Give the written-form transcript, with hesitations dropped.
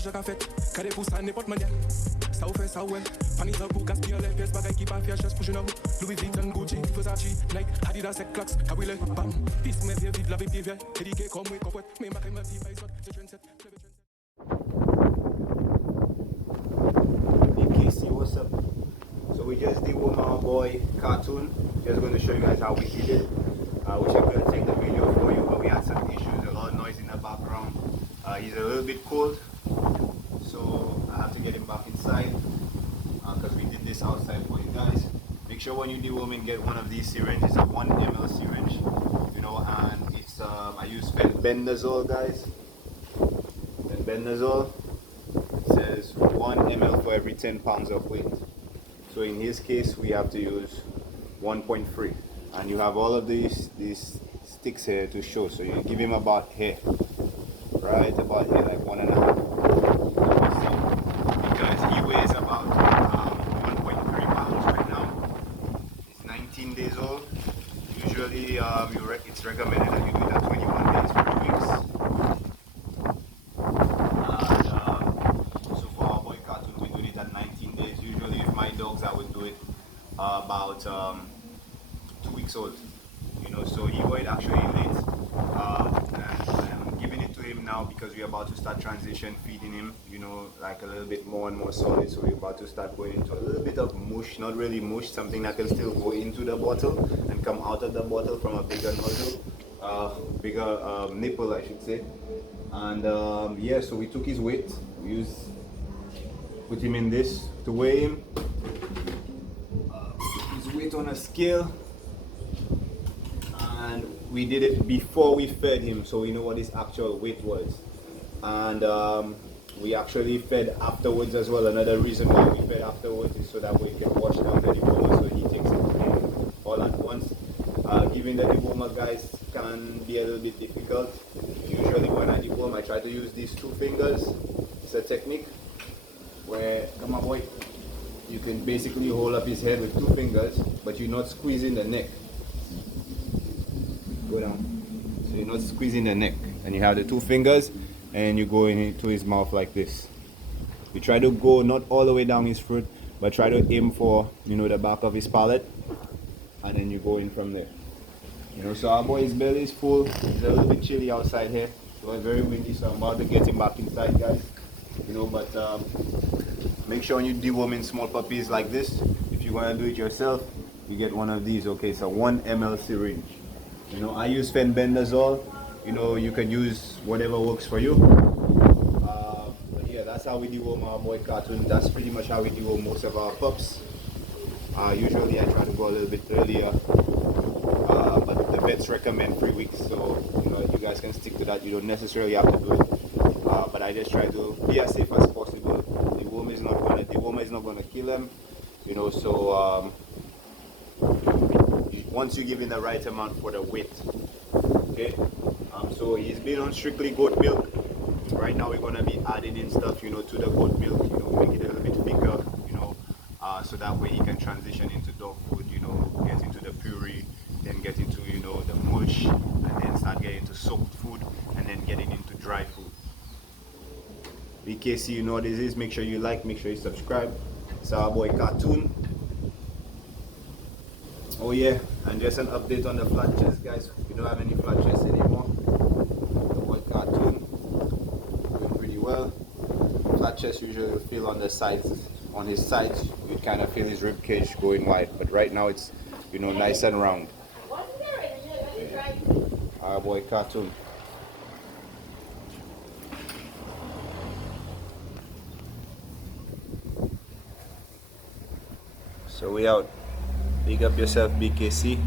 charge qu'a fait. Car des pouces à n'importe manière. Ça ou fait ça ouais. Panisa pour gaspiller les pièces, bagaille qui pas fier, chasse pour jeune. Louis Vuitton, Gucci, Versace, Nike, Adidas, Clarks, Cabrile, bam. Pisse mes vieux vite, la vie vieille, éduqué comme oui, complète. Mais ma crème, ma petite c'est trendset. KC, what's up? So we just did with my boy Cartoon. Just going to show you guys how we did it. I wish I could take the video for you, but we had some issues, a lot of noise in the background. He's a little bit cold, so I have to get him back inside because we did this outside for you guys. Make sure when you deworm and get one of these syringes, a 1 ml syringe, you know, and it's I use bendazole, guys. And bendazole says 1 ml for every 10 pounds of weight. So in his case, we have to use 1.3, and you have all of these sticks here to show. So you give him about here, right about here, like 1.5. Because he weighs about 1.3 pounds right now. He's 19 days old. Usually, it's recommended that you do it at 21 days for 2 weeks. So for our boy Cartoon, we do it at 19 days. Usually, with my dogs, I would do it about 2 weeks old. You know, so he weighed actually late. And I'm giving it to him now because we're about to start transition feeding him, you know, like a little bit more and more solid. So we're about to start going into a little bit of mush, not really mush, something that can still go into the bottle and come out of the bottle from a bigger nozzle, bigger nipple, I should say. And yeah, so we took his weight, put him in this to weigh him. His weight on a scale, and we did it before we fed him, so we know what his actual weight was. And we actually fed afterwards as well. Another reason why we fed afterwards is so that we can wash down the dewormer so he takes it all at once. Giving the dewormer, guys, can be a little bit difficult. Usually when I deworm, I try to use these 2 fingers. It's a technique where, come on boy, you can basically hold up his head with 2 fingers, but you're not squeezing the neck. Go down. So you're not squeezing the neck, and you have the 2 fingers, and you go into his mouth like this. You try to go not all the way down his throat, but try to aim for, you know, the back of his palate, and then you go in from there. You know, so our boy's belly is full. It's a little bit chilly outside here. So it's very windy, so I'm about to get him back inside, guys. You know, but make sure when you deworming small puppies like this, if you want to do it yourself, you get one of these. Okay, it's a 1 ml syringe. You know, I use fenbendazole. You know, you can use whatever works for you. But yeah, that's how we deworm our boy Cartoon. That's pretty much how we deworm most of our pups. Usually I try to go a little bit earlier, but the vets recommend 3 weeks, so you know, you guys can stick to that. You don't necessarily have to do it, but I just try to be as safe as possible. The worm is not gonna kill them, you know. So once you give in the right amount for the weight, okay. So he's been on strictly goat milk. Right now we're gonna be adding in stuff, you know, to the goat milk, you know, make it a little bit thicker, you know, so that way he can transition into dog food, you know, get into the puree, then get into, you know, the mush, and then start getting into soaked food, and then getting into dry food. BKC, you know what this is. Make sure you like, make sure you subscribe. It's our boy Cartoon. Oh yeah, and just an update on the flat chest, guys. We don't have any flat chest anymore. The boy Cartoon doing pretty well. Flat chest usually will feel on the sides. On his sides, you kind of feel his rib cage going wide, but right now it's, you know, nice and round. Our boy Cartoon. So we out. Big up yourself, BKC.